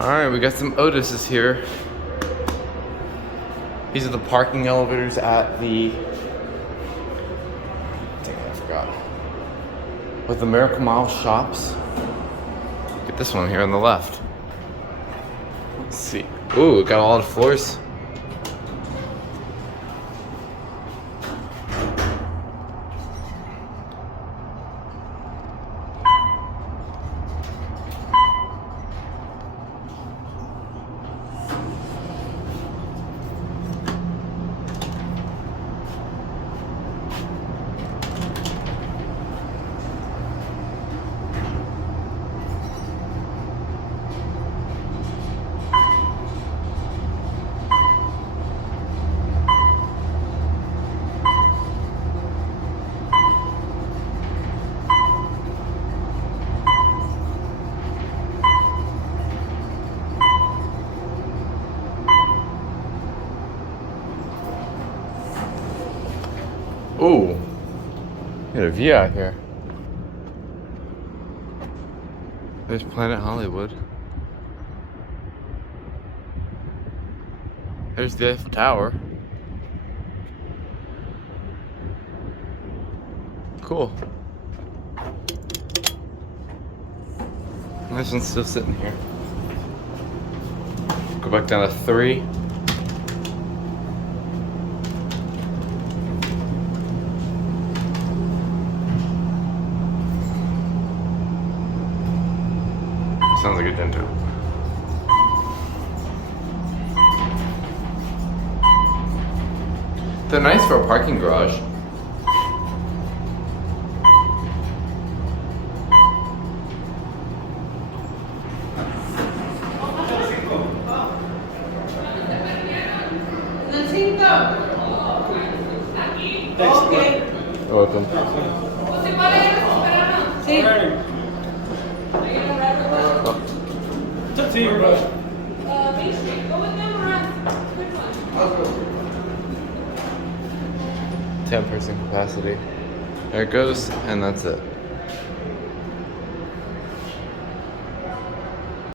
Alright, we got some Otis's here. These are the parking elevators at the... I forgot. With the Miracle Mile shops. Get this one here on the left. Let's see. Ooh, it got all the floors. Ooh, got a view out here. There's Planet Hollywood. There's the Eiffel Tower. Cool. This one's still sitting here. Go back down to 3. Sounds like a dento. They're nice for a parking garage. You're welcome. See you, bro. Main Street. Go with them or us? Which one? 10-person capacity. There it goes, and that's it.